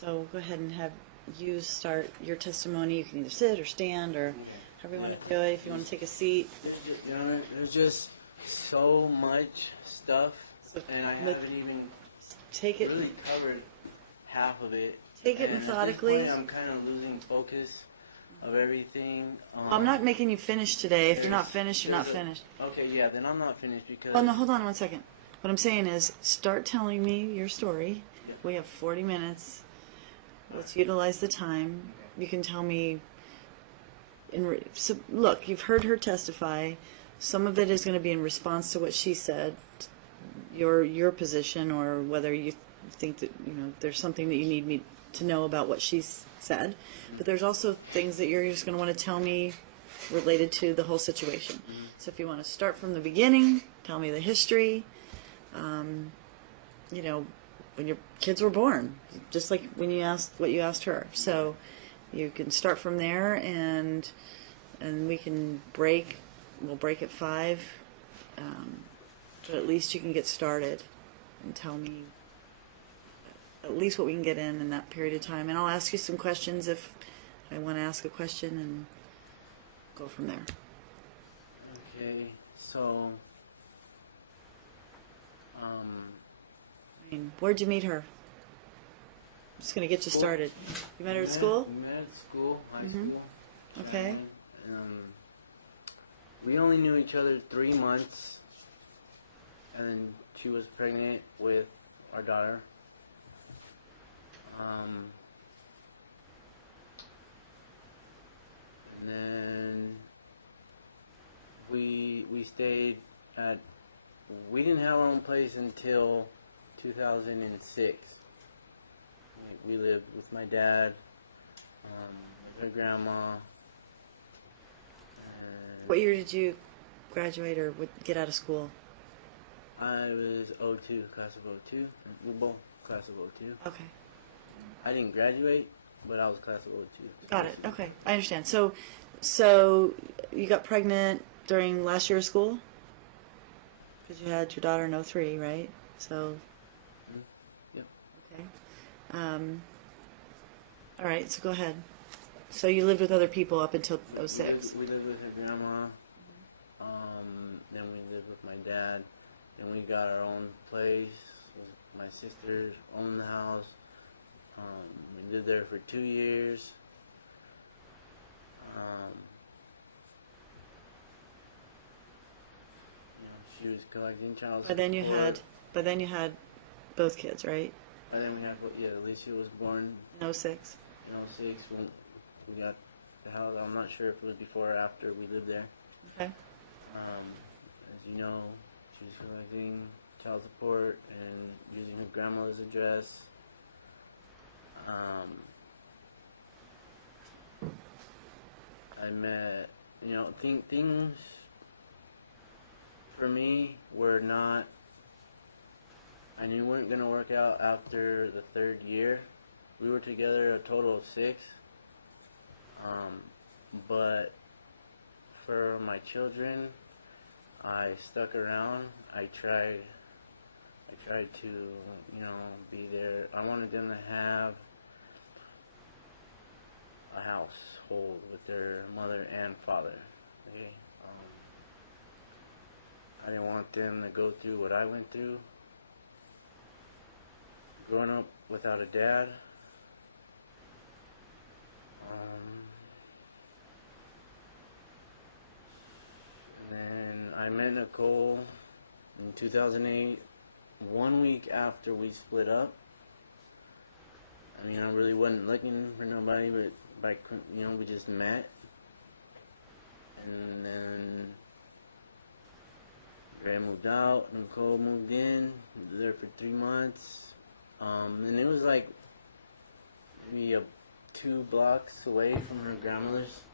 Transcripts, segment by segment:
So go ahead and have you start your testimony. You can either sit or stand or however you want to do it. If you want to take a seat. There's just so much stuff, and I haven't even Take it. really covered half of it. Take it And methodically. At this point, I'm kind of losing focus of everything. I'm not making you finish today. If you're not finished, you're not finished. Okay, yeah, then I'm not finished because. Oh no, hold on one second. What I'm saying is, start telling me your story. Yeah. We have 40 minutes. Let's utilize the time. You can tell me. So look, you've heard her testify. Some of it is going to be in response to what she said, your position, or whether you think that there's something that you need me to know about what she's said. But there's also things that you're just going to want to tell me related to the whole situation. So if you want to start from the beginning, tell me the history. When your kids were born, just like when you asked what you asked her. So you can start from there, and we can break. We'll break at 5, but at least you can get started and tell me at least what we can get in that period of time. And I'll ask you some questions if I want to ask a question, and go from there. Okay, so. Where'd you meet her? I'm just going to get you started. You met her at school? We met at school, high school. Okay. We only knew each other 3 months, and then she was pregnant with our daughter. And then we stayed at. We didn't have our own place until 2006. We lived with my dad, my grandma. What year did you graduate or get out of school? I was 02, class of 02. We're both class of 02. Okay. I didn't graduate, but I was class of 02. Got it. Okay. I understand. So you got pregnant during last year of school? Because you had your daughter in 03, right? So. Yep. Okay. All right. So go ahead. So you lived with other people up until 06. We lived with her grandma. Then we lived with my dad. Then we got our own place. My sisters owned the house. We lived there for 2 years. She was collecting child support. But then you had both kids, right? And then we had, Alicia was born In 06. in 06. We got the house. I'm not sure if it was before or after we lived there. Okay. As you know, she was collecting child support and using her grandmother's address. I met, things for me were not, I knew weren't going to work out after the 3rd year. We were together a total of 6. But for my children, I stuck around. I tried to, be there. I wanted them to have a household with their mother and father. Okay? I didn't want them to go through what I went through. Growing up without a dad. And then I met Nicole in 2008, 1 week after we split up. I really wasn't looking for nobody, but we just met. And then Ray moved out, Nicole moved in, we were there for 3 months. And it was like maybe 2 blocks away from her grandmother's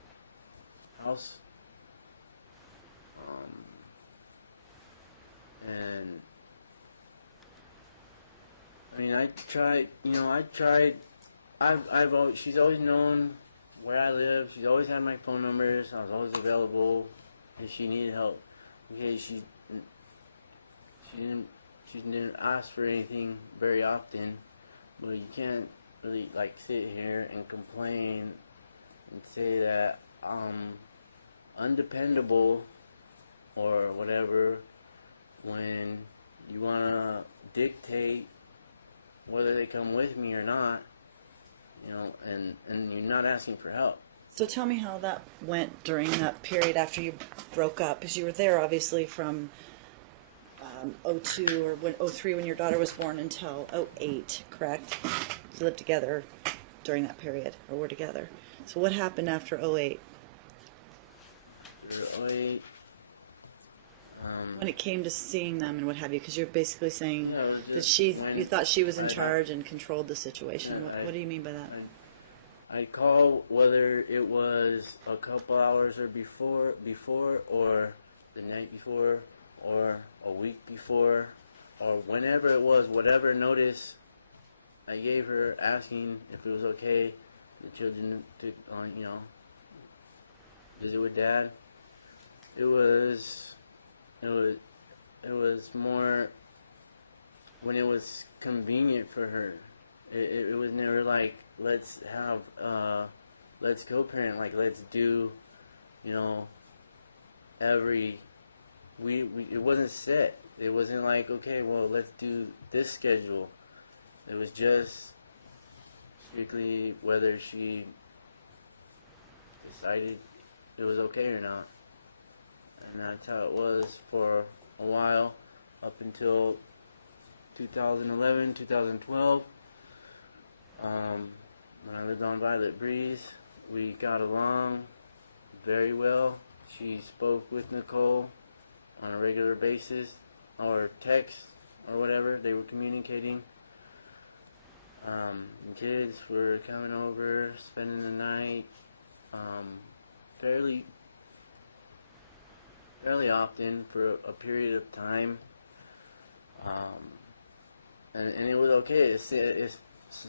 house. She's always known where I live. She's always had my phone numbers. I was always available if she needed help. Okay, she didn't ask for anything very often, but you can't really like sit here and complain and say that I'm undependable or whatever when you want to dictate whether they come with me or not, you know, and you're not asking for help. So tell me how that went during that period after you broke up, because you were there obviously from 02 or when 03 when your daughter was born until 08, correct? You lived together during that period, or were together. So what happened after 08? After 08, When it came to seeing them and what have you, because you're basically saying yeah, it was that just you thought she was in I- charge and controlled the situation. Yeah, What do you mean by that? I'd call whether it was a couple hours or before, or the night before, or a week before, or whenever it was, whatever notice I gave her, asking if it was okay the children to, you know, visit with dad. It was more when it was convenient for her. It was never like, let's co-parent, like let's do, you know, it wasn't set. It wasn't like, okay, well, let's do this schedule. It was just strictly whether she decided it was okay or not. And that's how it was for a while, up until 2011, 2012. When I lived on Violet Breeze, we got along very well. She spoke with Nicole on a regular basis, or text, or whatever. They were communicating. The kids were coming over, spending the night, fairly often for a period of time. And it was okay. It's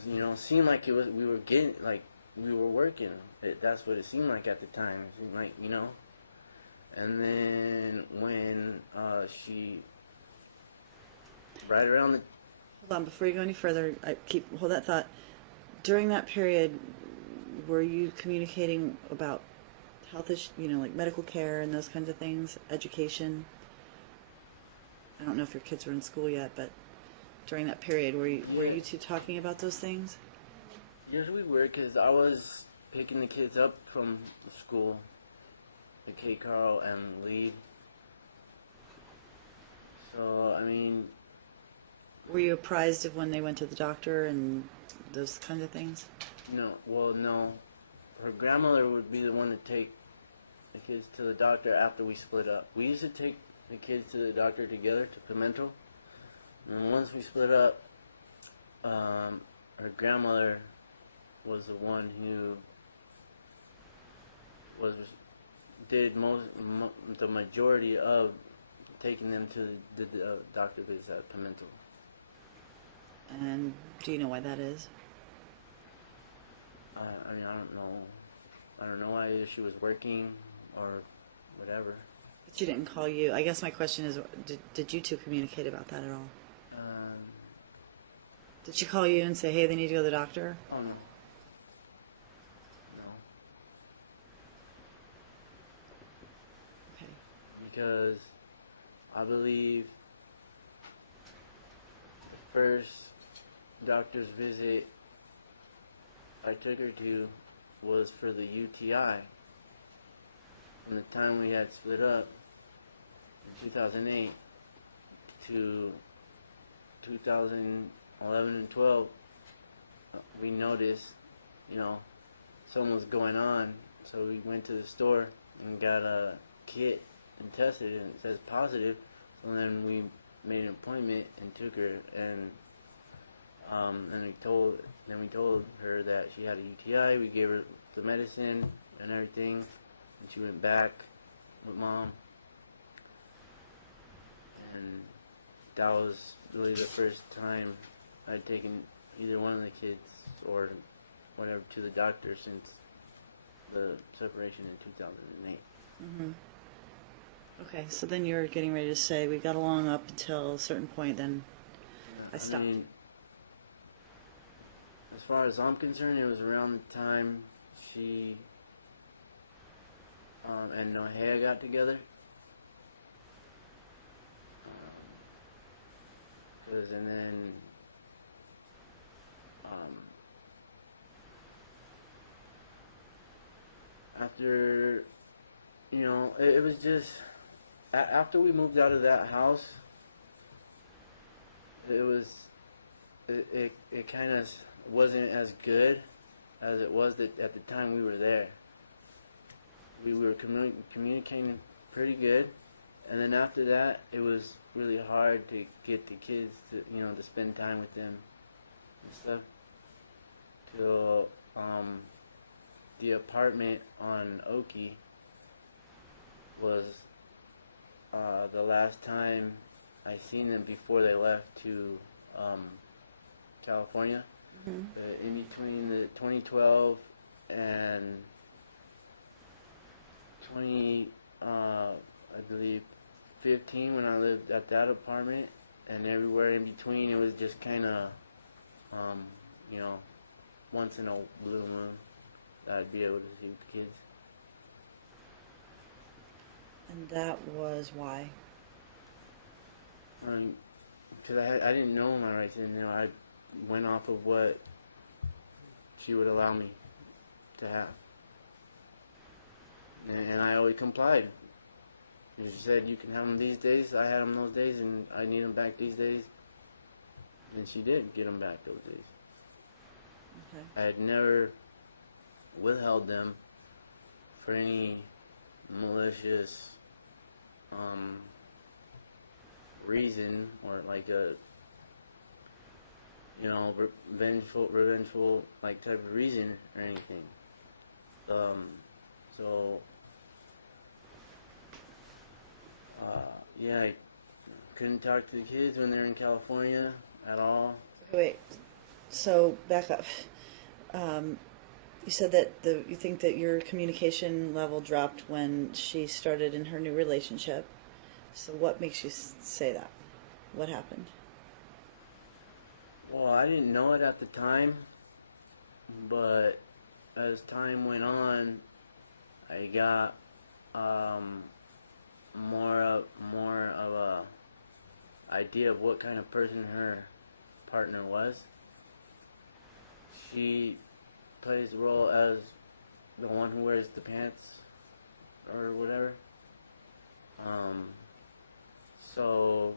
you know, seemed like we were getting, like, we were working. That's what it seemed like at the time. It seemed like, you know. And then when she, right around the... Hold on, before you go any further, hold that thought. During that period, were you communicating about health issues, you know, like medical care and those kinds of things, education? I don't know if your kids were in school yet, but during that period, were you two talking about those things? Yes, we were, because I was picking the kids up from school, the K. Carl and Lee. So, I mean... Were you apprised of when they went to the doctor and those kinds of things? No, well, no. Her grandmother would be the one to take the kids to the doctor after we split up. We used to take the kids to the doctor together, to Pimento. And once we split up, her grandmother was the one who did the majority of taking them to the doctor visits at Pimento. And do you know why that is? I mean, I don't know. I don't know why, she was working or whatever. But she didn't call you. I guess my question is, did you two communicate about that at all? Did she call you and say, hey, they need to go to the doctor? Oh, no. No. Okay. Because I believe the first doctor's visit I took her to was for the UTI. From the time we had split up in 2008 to 2011 and 12, we noticed, you know, something was going on. So we went to the store and got a kit and tested it, and it says positive. So then we made an appointment and took her, and we told her that she had a UTI. We gave her the medicine and everything, and she went back with Mom. And that was really the first time I'd taken either one of the kids or whatever to the doctor since the separation in 2008. Mm-hmm. Okay, so then you're getting ready to say we got along up until a certain point, then I stopped. mean, as far as I'm concerned, it was around the time she and Nohea got together. 'Cause and then after, it was just after we moved out of that house, it kind of wasn't as good as it was at the time we were there. We were communicating pretty good, and then after that, it was really hard to get the kids to spend time with them and stuff. Till the apartment on Oki was the last time I seen them before they left to California. Mm-hmm. In between the 2012 and I believe 15, when I lived at that apartment, and everywhere in between, it was just kind of, once in a blue moon that I'd be able to see the kids. And that was why? Because I didn't know my rights, and I went off of what she would allow me to have. And I always complied. If she said you can have them these days, I had them those days, and I need them back these days. And she did get them back those days. Okay. I had never withheld them for any malicious reason, or like a revengeful like type of reason or anything. Yeah, I couldn't talk to the kids when they're in California at all. Wait, so back up. You said that you think that your communication level dropped when she started in her new relationship. So what makes you say that? What happened? Well, I didn't know it at the time, but as time went on, I got more of a idea of what kind of person her partner was. She plays the role as the one who wears the pants or whatever. So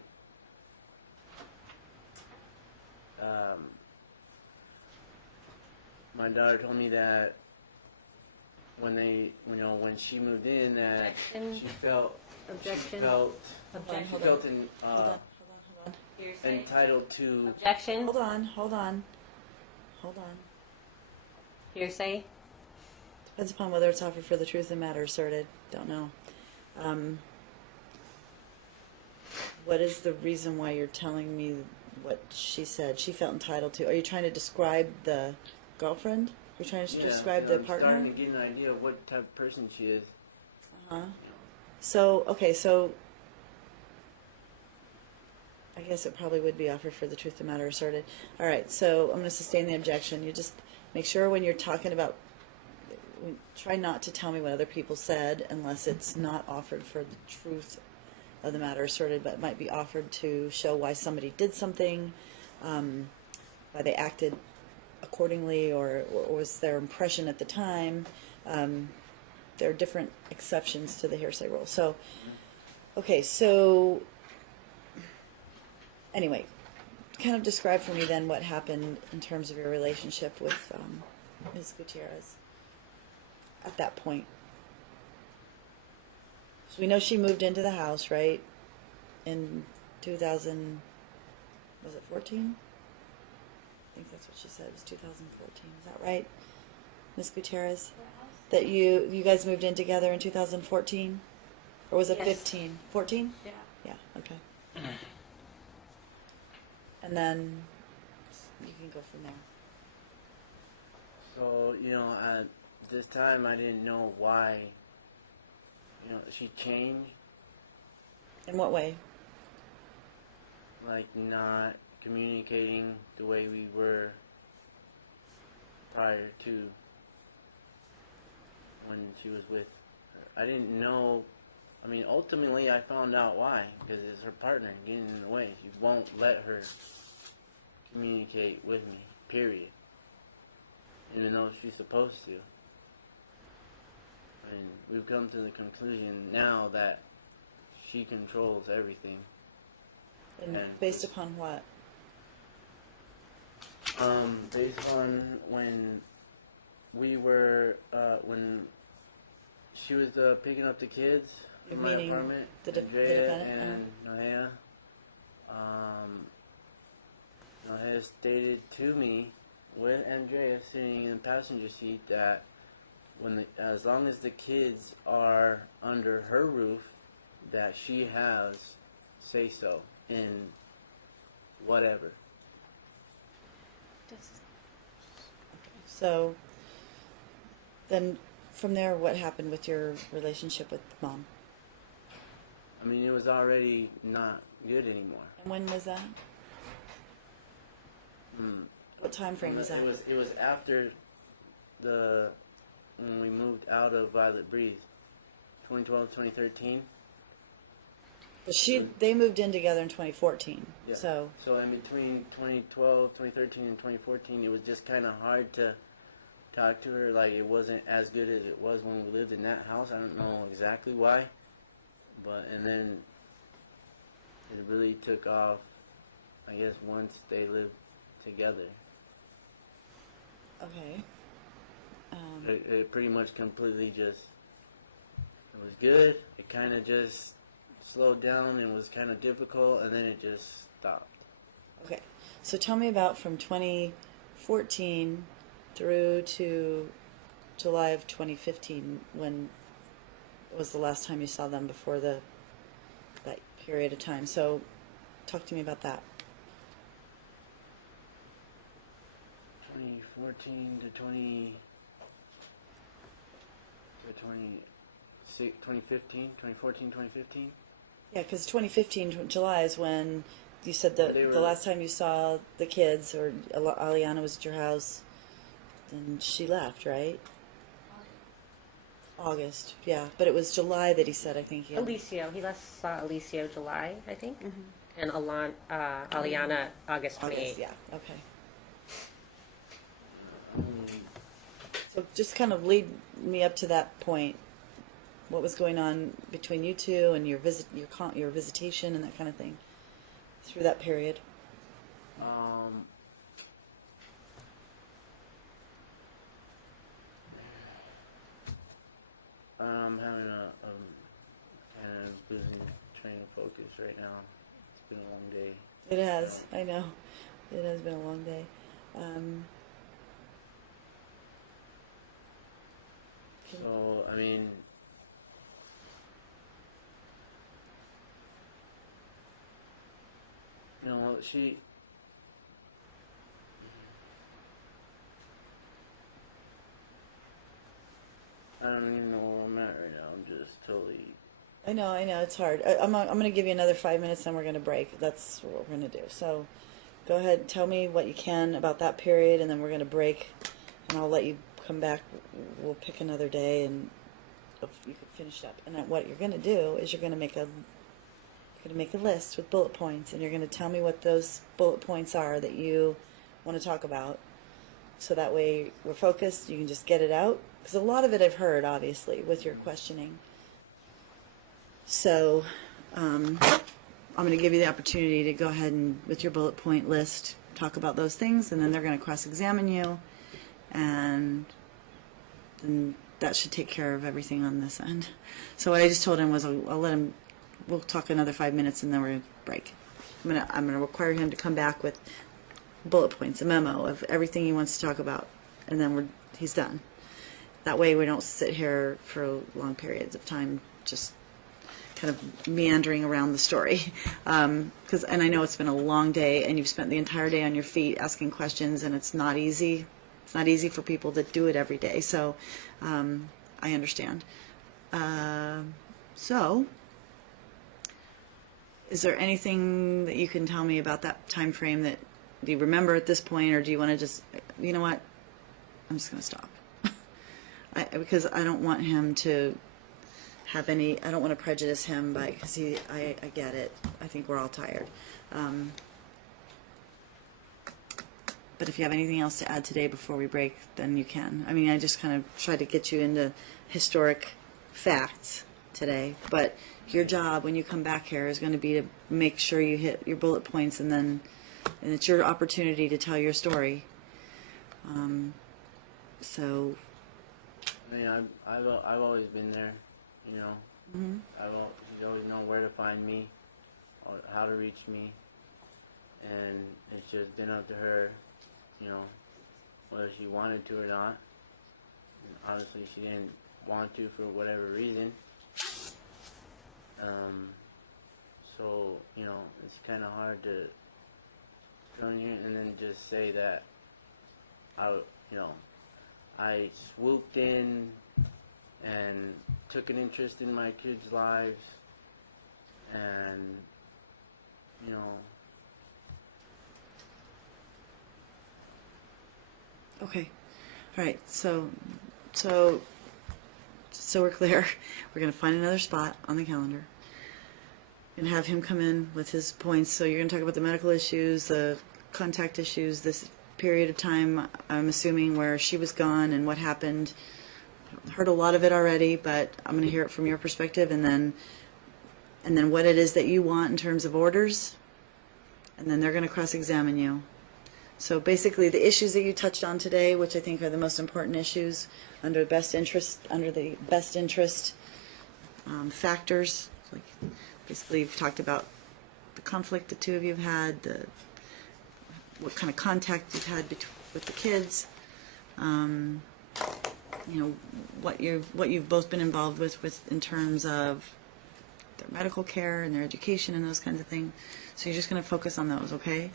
my daughter told me that when she moved in, that she felt entitled to. Objection. Hold on. Hearsay. Depends upon whether it's offered for the truth of the matter asserted. Don't know. What is the reason why you're telling me what she said she felt entitled to? Are you trying to describe the girlfriend? You're trying to describe the partner? I'm starting to get an idea of what type of person she is. Uh-huh. So I guess it probably would be offered for the truth of the matter asserted. All right, so I'm going to sustain the objection. You just make sure when you're talking about, try not to tell me what other people said unless it's not offered for the truth of the matter asserted, but it might be offered to show why somebody did something, why they acted accordingly, or was their impression at the time. There are different exceptions to the hearsay rule. So, okay, so anyway, kind of describe for me then what happened in terms of your relationship with Ms. Gutierrez at that point. So we know she moved into the house, right? In 2000, was it 14? I think that's what she said. It was 2014. Is that right, Ms. Gutierrez? That you guys moved in together in 2014, or was it 15? 14? Yeah. Yeah. Okay. And then you can go from there. So at this time I didn't know why. She changed. In what way? Like not communicating the way we were prior to when she was with her. I didn't know. I mean, ultimately, I found out why, because it's her partner getting in the way. She won't let her communicate with me, period. Even though she's supposed to. And we've come to the conclusion now that she controls everything. And based upon what? Based on when we were, when she was picking up the kids from my Meaning apartment, the Andrea defendant? and Nohea. Nohea stated to me, with Andrea sitting in the passenger seat, that as long as the kids are under her roof, that she has say so in whatever. So then from there, what happened with your relationship with Mom? I mean, it was already not good anymore. And when was that? What time frame was that? It was after when we moved out of Violet Breeze, 2012, 2013. But they moved in together in 2014. Yeah. So in between 2012, 2013, and 2014, it was just kind of hard to talk to her. Like, it wasn't as good as it was when we lived in that house. I don't know exactly why, and then it really took off, I guess, once they lived together. okay. It pretty much completely just, it was good. It kind of just slowed down and was kind of difficult, and then it just stopped. Okay. So tell me about from 2014 through to July of 2015, when was the last time you saw them before that period of time. So talk to me about that. 2014 to 2015, 2014, 2015. Yeah, because 2015 July is when you said the last time you saw the kids, or Aliana was at your house, then she left, right? August, yeah. But it was July that he said, I think. Alicio. He last saw Alicio July, I think. Mm-hmm. And Aliana August 28th. Yeah, okay. So just kind of lead me up to that point. What was going on between you two and your visitation and that kind of thing through that period? I'm having kind of losing train of focus right now. It's been a long day. It has. I know. It has been a long day. So, I mean, you know, I don't even know where I'm at right now. I'm just totally... I know, it's hard. I'm going to give you another 5 minutes, then we're going to break. That's what we're going to do. So go ahead, tell me what you can about that period, and then we're going to break, and I'll let you come back. We'll pick another day, and you can finish up. And then what you're going to do is you're going to make a list with bullet points, and you're going to tell me what those bullet points are that you want to talk about. So that way we're focused. You can just get it out. Because a lot of it I've heard, obviously, with your questioning. So I'm going to give you the opportunity to go ahead and, with your bullet point list, talk about those things, and then they're going to cross-examine you, and then that should take care of everything on this end. So what I just told him was I'll let him, we'll talk another 5 minutes, and then we're going to break. I'm going to require him to come back with bullet points, a memo of everything he wants to talk about, and then he's done. That way we don't sit here for long periods of time just kind of meandering around the story. And I know it's been a long day, and you've spent the entire day on your feet asking questions, and it's not easy. It's not easy for people that do it every day, so I understand. So, is there anything that you can tell me about that time frame that do you remember at this point, or do you want to just, you know what, I'm just going to stop. Because I don't want him to have any, I don't want to prejudice him because I get it. I think we're all tired. But if you have anything else to add today before we break, then you can. I mean, I just kind of tried to get you into historic facts today. But your job when you come back here is going to be to make sure you hit your bullet points, and it's your opportunity to tell your story. So. I mean, I've always been there, you know. Mm-hmm. You always know where to find me, or how to reach me, and it's just been up to her, you know, whether she wanted to or not. And obviously, she didn't want to for whatever reason. So you know, it's kind of hard to come here and then just say that I swooped in and took an interest in my kids' lives, and you know. Okay. All right. So we're clear. We're going to find another spot on the calendar and have him come in with his points. So you're going to talk about the medical issues, the contact issues, this period of time, I'm assuming, where she was gone and what happened. Heard a lot of it already, but I'm going to hear it from your perspective, and then what it is that you want in terms of orders, and then they're going to cross-examine you. So basically, the issues that you touched on today, which I think are the most important issues under the best interest factors, like basically you've talked about the conflict the two of you have had, what kind of contact you've had with the kids, you know, what you've both been involved with in terms of their medical care and their education and those kinds of things. So you're just going to focus on those, okay?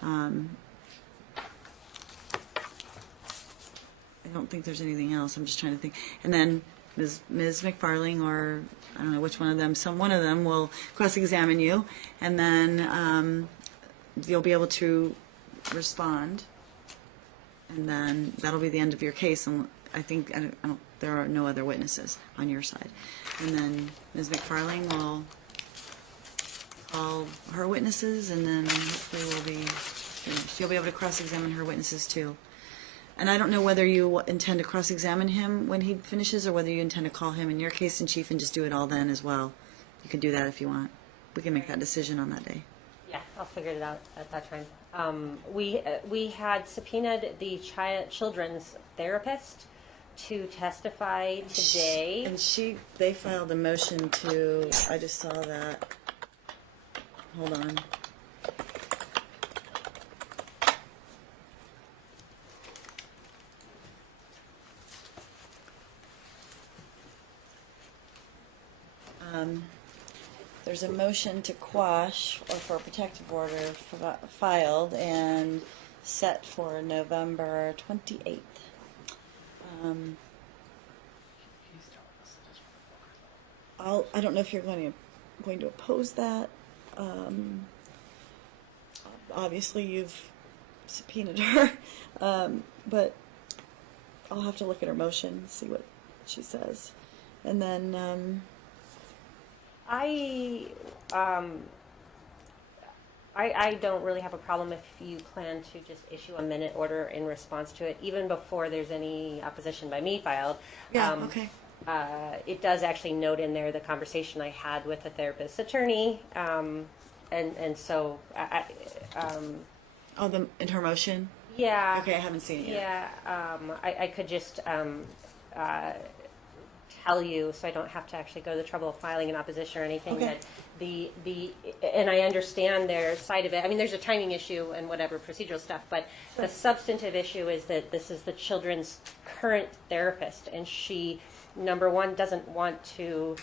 I don't think there's anything else. I'm just trying to think. And then Ms. McFarling, or I don't know which one of them, one of them will cross-examine you, and then you'll be able to respond, and then that'll be the end of your case. And I think there are no other witnesses on your side. And then Ms. McFarling will call her witnesses, and then hopefully you'll be able to cross-examine her witnesses too. And I don't know whether you intend to cross-examine him when he finishes, or whether you intend to call him in your case in chief and just do it all then as well. You can do that if you want. We can make that decision on that day. Yeah, I'll figure it out at that time. We had subpoenaed the children's therapist to testify today. And they filed a motion to, I just saw that. Hold on. There's a motion to quash or for a protective order filed and set for November 28th. I don't know if you're going to oppose that. Obviously, you've subpoenaed her, but I'll have to look at her motion, see what she says, and then. I don't really have a problem if you plan to just issue a minute order in response to it, even before there's any opposition by me filed. Yeah, okay. It does actually note in there the conversation I had with the therapist's attorney, and so in her motion? Yeah. Okay, I haven't seen it yet. Yeah, I could just tell you, so I don't have to actually go to the trouble of filing an opposition or anything. Okay. That and I understand their side of it. I mean, there's a timing issue and whatever procedural stuff, but the substantive issue is that this is the children's current therapist, and she, number one, doesn't want to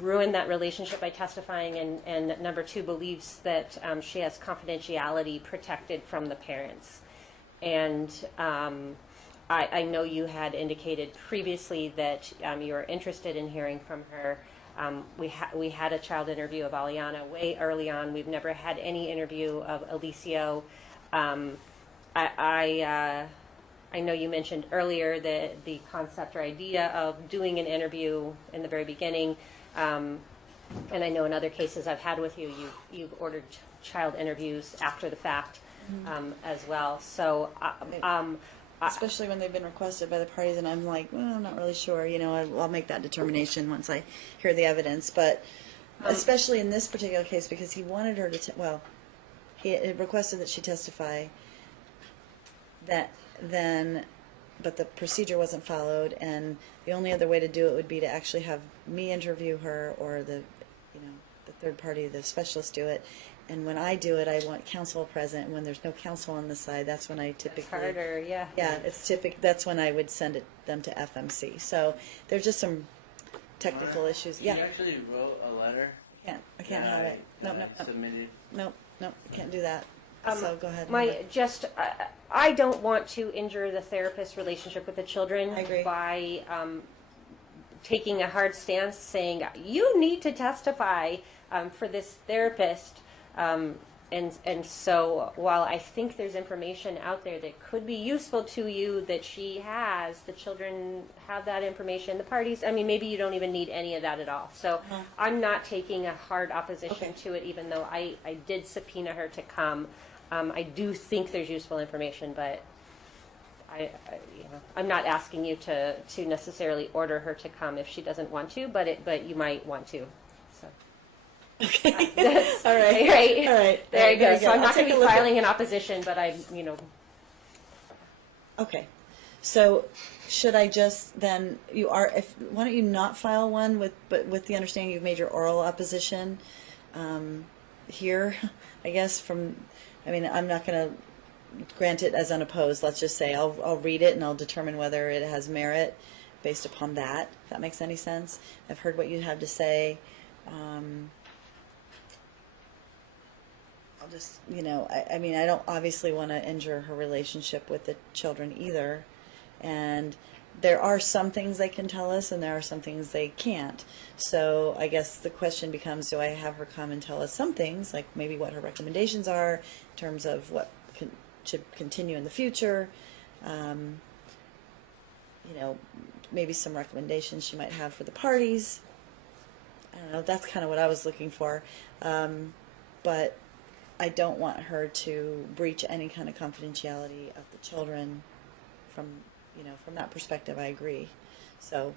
ruin that relationship by testifying, and number two, believes that she has confidentiality protected from the parents. And I know you had indicated previously that you were interested in hearing from her. We had a child interview of Aliana way early on. We've never had any interview of Alicio. I know you mentioned earlier the concept or idea of doing an interview in the very beginning, and I know in other cases I've had with you, you've ordered child interviews after the fact as well. So, especially when they've been requested by the parties, and I'm like, well, I'm not really sure. You know, I'll make that determination once I hear the evidence. But especially in this particular case, because he wanted her to, he requested that she testify. But the procedure wasn't followed, and the only other way to do it would be to actually have me interview her, or the third party, the specialist, do it. And when I do it, I want counsel present. And when there's no counsel on the side, that's when I typically. It's harder, yeah. Yeah, that's when I would send them to FMC. So there's just some technical issues. He Yeah. actually wrote a letter. I can't have it. Nope. Submitted. Nope. I can't do that. So go ahead. I don't want to injure the therapist relationship with the children I agree. by taking a hard stance saying you need to testify for this therapist. And so while I think there's information out there that could be useful to you that she has, the children have that information, the parties, I mean, maybe you don't even need any of that at all. So I'm not taking a hard opposition to it, even though I did subpoena her to come. I do think there's useful information, but I'm not asking you to necessarily order her to come if she doesn't want to, but you might want to. So. Okay. All right. Right. All right. There you go. So I'm I'll not going take to a be look at- filing an opposition, but Okay. So should I just then why don't you not file one with the understanding you've made your oral opposition here, I guess I'm not going to grant it as unopposed. Let's just say I'll read it and I'll determine whether it has merit based upon that. If that makes any sense. I've heard what you have to say. I'll just, I don't obviously want to injure her relationship with the children either. And there are some things they can tell us and there are some things they can't. So I guess the question becomes, do I have her come and tell us some things, like maybe what her recommendations are in terms of what should continue in the future, maybe some recommendations she might have for the parties. I don't know, that's kind of what I was looking for. But I don't want her to breach any kind of confidentiality of the children from that perspective. I agree. So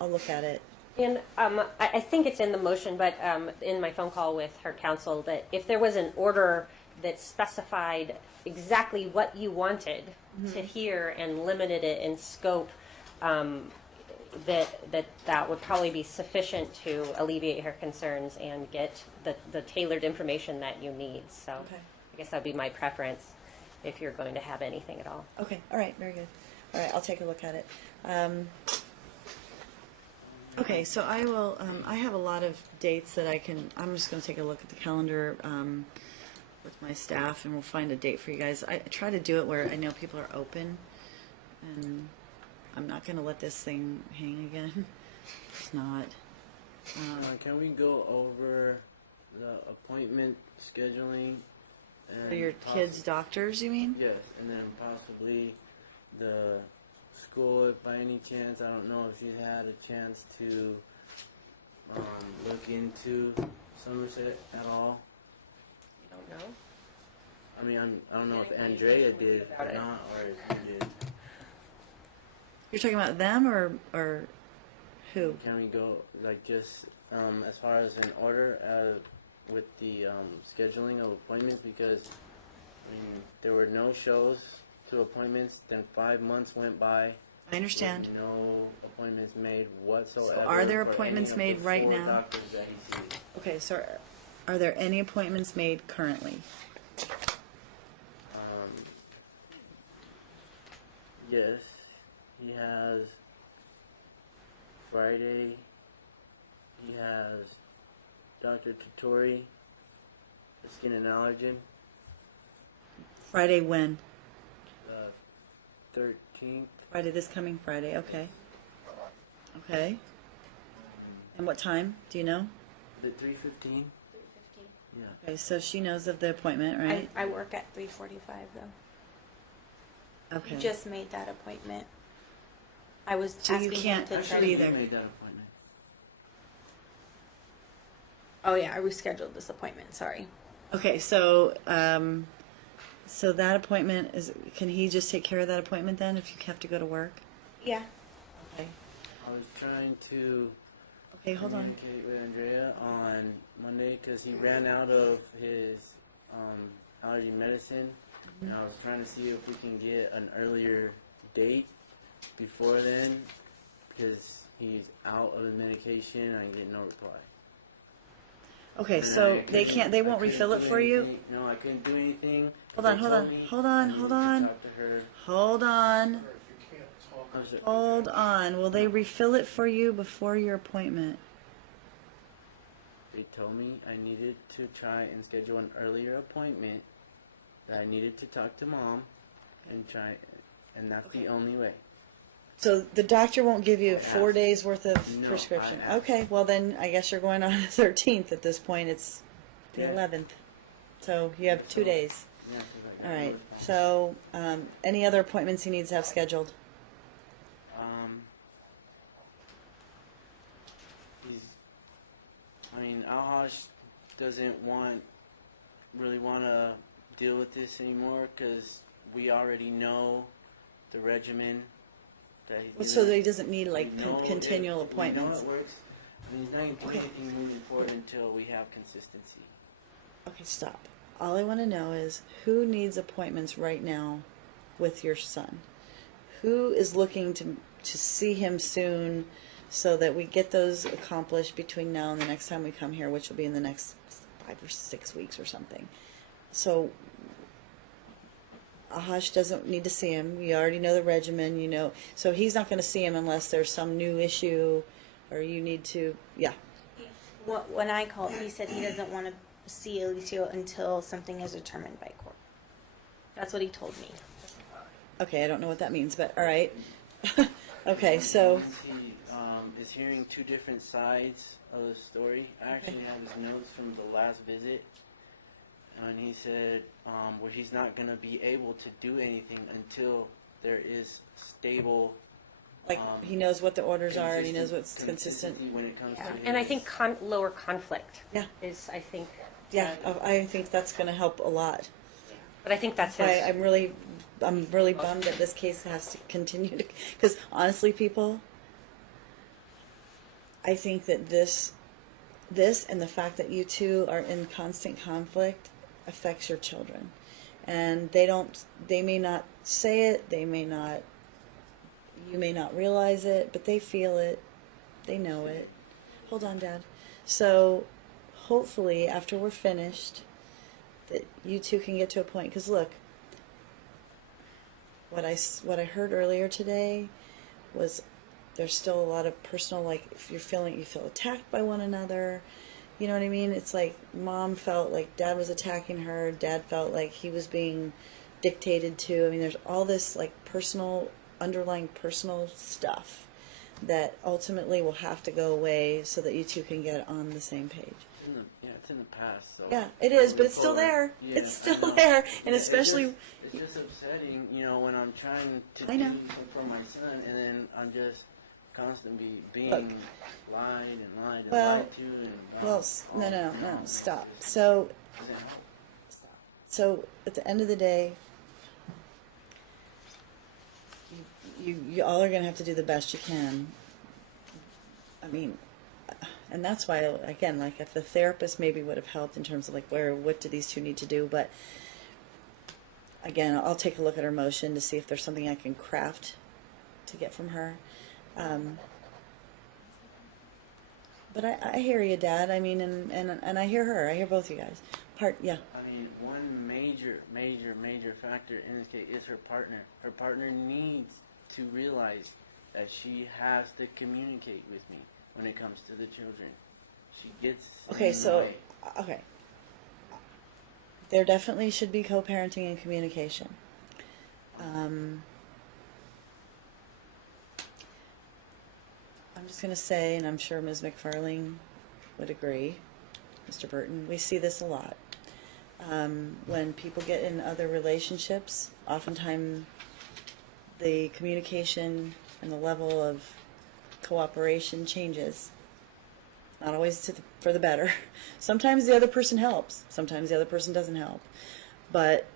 I'll look at it. And I think it's in the motion, but in my phone call with her counsel, that if there was an order that specified exactly what you wanted to hear and limited it in scope, that would probably be sufficient to alleviate her concerns and get the tailored information that you need. So Okay. I guess that would be my preference if you're going to have anything at all. Okay. All right. Very good. All right. I'll take a look at it. Okay. So I will. I have a lot of dates that I'm just going to take a look at the calendar with my staff, and we'll find a date for you guys. I try to do it where I know people are open, and I'm not going to let this thing hang again. It's not. Can we go over the appointment scheduling? And For your kids' doctors, you mean? Yes, and then possibly the school, if by any chance. I don't know if you had a chance to look into Somerset at all. I don't know. I mean, I don't know if Andrea did or not, or if you did. You're talking about them or who? Can we go, just as far as an order with the scheduling of appointments? Because, there were no shows to appointments, then 5 months went by. I understand. With no appointments made whatsoever. So are there for appointments any of made the right 4 now? doctors that he sees. Okay, so are there any appointments made currently? Yes, he has Friday. He has Dr. Tutori, skin and allergen. Friday when? The 13th. Friday, this coming Friday, okay. Okay. And what time? Do you know? The 3:15. Yeah. Okay, so she knows of the appointment, right? I work at 3:45 though. Okay. He just made that appointment. I was So you asking can't him to try be to. there. You made that appointment. Oh yeah, I rescheduled this appointment. Sorry. Okay, so so that appointment is. Can he just take care of that appointment then if you have to go to work? Yeah. Okay. I was trying to Okay, hold on. communicate with Andrea on Monday because he ran out of his allergy medicine, and I was trying to see if we can get an earlier date before then because he's out of the medication. I get no reply. Okay, And so I they couldn't- can't. They I won't couldn't refill it do for you. anything. No, I couldn't do anything. Hold They on, hold told on, me hold I on, needed hold to on, talk to her. hold on, I was- hold on. Will they refill it for you before your appointment? They told me I needed to try and schedule an earlier appointment. That I needed to talk to mom and try, and that's the only way. So the doctor won't give you I 4 asked. days worth of No, prescription. I asked. Okay, well then I guess you're going on the 13th at this point. It's the Yeah. 11th, so you have 2 days. Yeah, 'cause I got All right. no response. So any other appointments he needs to have scheduled? Alhaj doesn't really want to deal with this anymore because we already know the regimen that he's So that doing. he doesn't need like We know continual it- appointments. We know it works. He's not going to do anything moving forward until we have consistency. Okay, stop. All I want to know is who needs appointments right now with your son? Who is looking to see him soon so that we get those accomplished between now and the next time we come here, which will be in the next 5 or 6 weeks or something. So Ahash doesn't need to see him. You already know the regimen, you know. So he's not going to see him unless there's some new issue or you need to, yeah. When I called, he said he doesn't want to see Alicio until something is determined by court. That's what he told me. Okay, I don't know what that means, but all right. Okay, so He is hearing two different sides of the story. I actually have his notes from the last visit, and he said where he's not going to be able to do anything until there is stable. like he knows what the orders are and he knows what's consistent. consistency when it comes to And I his- think lower conflict Yeah. is, I think, Yeah, I think that's going to help a lot. but I think that's his. I'm really bummed that this case has to continue to, because honestly, people, I think that this and the fact that you two are in constant conflict affects your children, and they may not say it, you may not realize it, but they feel it, they know it. Hold on, Dad. So hopefully after we're finished that you two can get to a point, because look, what I heard earlier today was there's still a lot of personal, like if you feel attacked by one another, you know what I mean? It's like mom felt like dad was attacking her, dad felt like he was being dictated to. I mean, there's all this like underlying personal stuff that ultimately will have to go away so that you two can get on the same page. It's in the past. So Yeah, it is, but it's still there. Yeah, It's I still know. there, and Yeah, especially it's just upsetting, when I'm trying to I know. do something for my son, and then I'm just constantly being Look. lied and lied and Well, lied to, and no, stop. So Doesn't help. So at the end of the day, you all are going to have to do the best you can. I mean, and that's why, again, like if the therapist maybe would have helped in terms of like what do these two need to do, but again, I'll take a look at her motion to see if there's something I can craft to get from her. But I hear you, Dad. I mean, and I hear her. I hear both you guys. Yeah. I mean, one major factor in this case is her partner. Her partner needs to realize that she has to communicate with me when it comes to the children. She gets Okay, in the so way. okay. There definitely should be co-parenting and communication. I'm just going to say, and I'm sure Ms. McFarling would agree, Mr. Burton, we see this a lot. When people get in other relationships, oftentimes the communication and the level of cooperation changes. Not always for the better. Sometimes the other person helps. Sometimes the other person doesn't help. But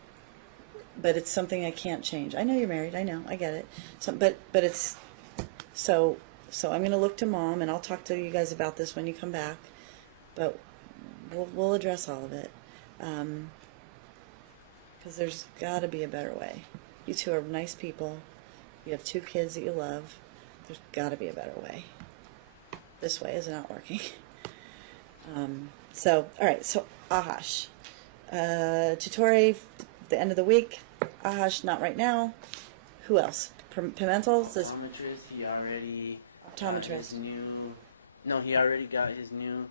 it's something I can't change. I know you're married. I know. I get it. But it's so I'm going to look to Mom, and I'll talk to you guys about this when you come back. But we'll address all of it. Because there's got to be a better way. You two are nice people. You have 2 kids that you love. There's got to be a better way. This way is not working. All right, so Ahash. Tutore, the end of the week. Ahash, not right now. Who else? Pimentel? Optometrist, he already... Optometrist. He already got his new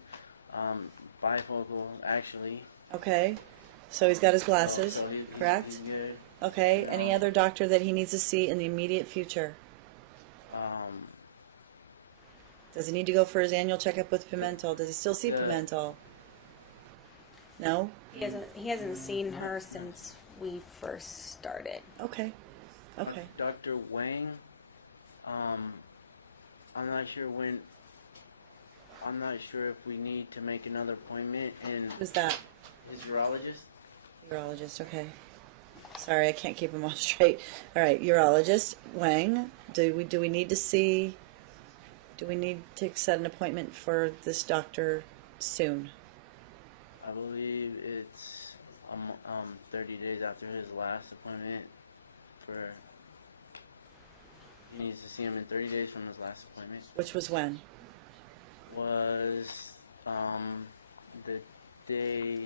bifocal, actually. Okay, so he's got his glasses, correct? He's good. Okay, any other doctor that he needs to see in the immediate future? Does he need to go for his annual checkup with Pimentel? Does he still see Pimentel? No? He hasn't seen her since we first started. Okay. Okay. Dr. Wang, I'm not sure when. I'm not sure if we need to make another appointment. And Who's that? his urologist. Urologist, okay. Sorry, I can't keep them all straight. All right, urologist, Wang. Do we need to see... Do we need to set an appointment for this doctor soon? I believe it's 30 days after his last appointment. He needs to see him in 30 days from his last appointment. Which was when? Was the day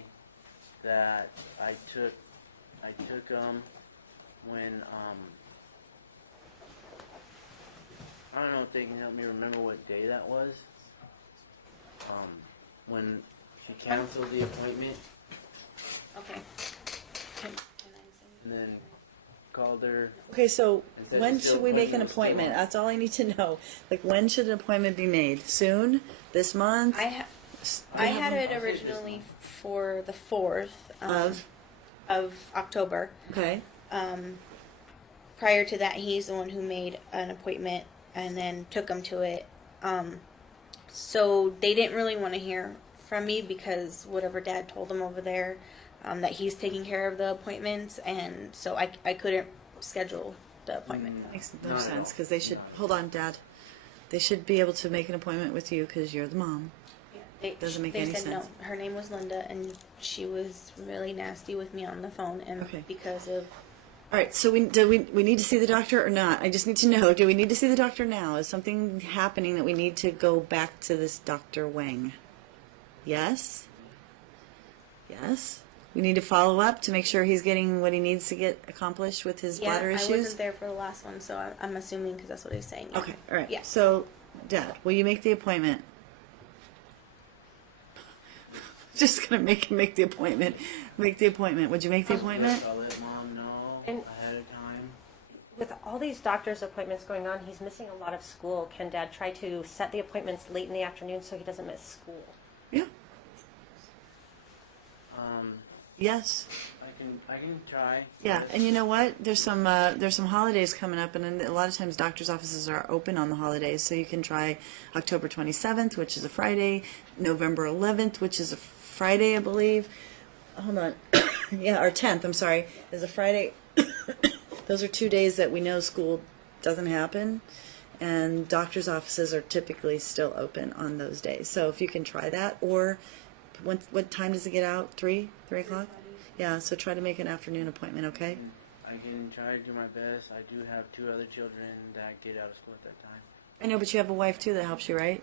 that I took him when I don't know if they can help me remember what day that was. When she canceled the appointment Okay. and then called her. Okay, so and said when it's still should we make an appointment was still appointment? on. That's all I need to know. Like, when should an appointment be made? Soon? This month? I had it originally for the 4th of October. Okay. Prior to that, he's the one who made an appointment and then took him to it. So they didn't really want to hear from me because whatever Dad told them over there, that he's taking care of the appointments, and so I couldn't schedule the appointment. That makes no Not at sense, all. because they should... No. Hold on, Dad. They should be able to make an appointment with you because you're the mom. They, Doesn't make they any said sense. no. Her name was Linda, and she was really nasty with me on the phone, and Okay. because of All right, so we need to see the doctor or not? I just need to know, do we need to see the doctor now? Is something happening that we need to go back to this Dr. Wang? Yes? Yes? We need to follow up to make sure he's getting what he needs to get accomplished with his bladder I issues? wasn't there for the last one, so I'm assuming because that's what he's saying. Yeah. Okay, all right. Yeah. So, Dad, will you make the appointment? Just going to make him make the appointment. Make the appointment. Would you make the appointment? Yes, I'll let Mom know And- ahead of time. With all these doctor's appointments going on, he's missing a lot of school. Can Dad try to set the appointments late in the afternoon so he doesn't miss school? Yeah. Um, Yes. I can try. Yeah, Yes. and you know what? There's some holidays coming up, and then a lot of times doctors' offices are open on the holidays, so you can try October 27th, which is a Friday, November 11th, which is a Friday, I believe. Hold on, yeah, or 10th. I'm sorry, is a Friday. Those are 2 days that we know school doesn't happen, and doctors' offices are typically still open on those days. So if you can try that, or what time does it get out? 3 o'clock? Yeah, so try to make an afternoon appointment, okay? I can try to do my best. I do have 2 other children that get out of school at that time. I know, but you have a wife too that helps you, right?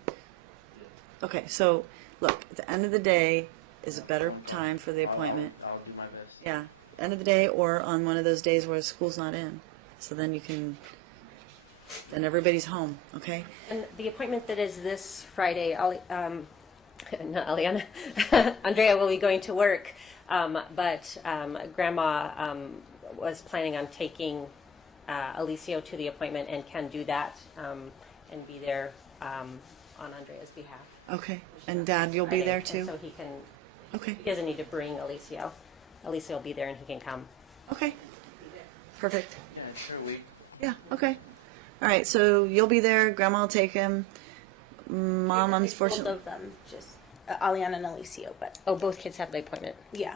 Okay, so look, at the end of the day is a better time for the appointment. I'll do my best. Yeah, end of the day or on one of those days where school's not in. So then you can, then everybody's home, okay? And the appointment that is this Friday, not Aliana, Andrea will be going to work, but Grandma was planning on taking Alicio to the appointment and can do that and be there on Andrea's behalf. Okay, and Dad, you'll be Friday, there and too? so he can. Okay, He doesn't need to bring Alicio. Alicio will be there and he can come. okay, perfect. Yeah, it's her week. Yeah, okay. All right, so you'll be there, Grandma will take him. Mom, Both unfortunately, of them, just Aliana and Alicio, but Oh, both kids have the appointment. yeah,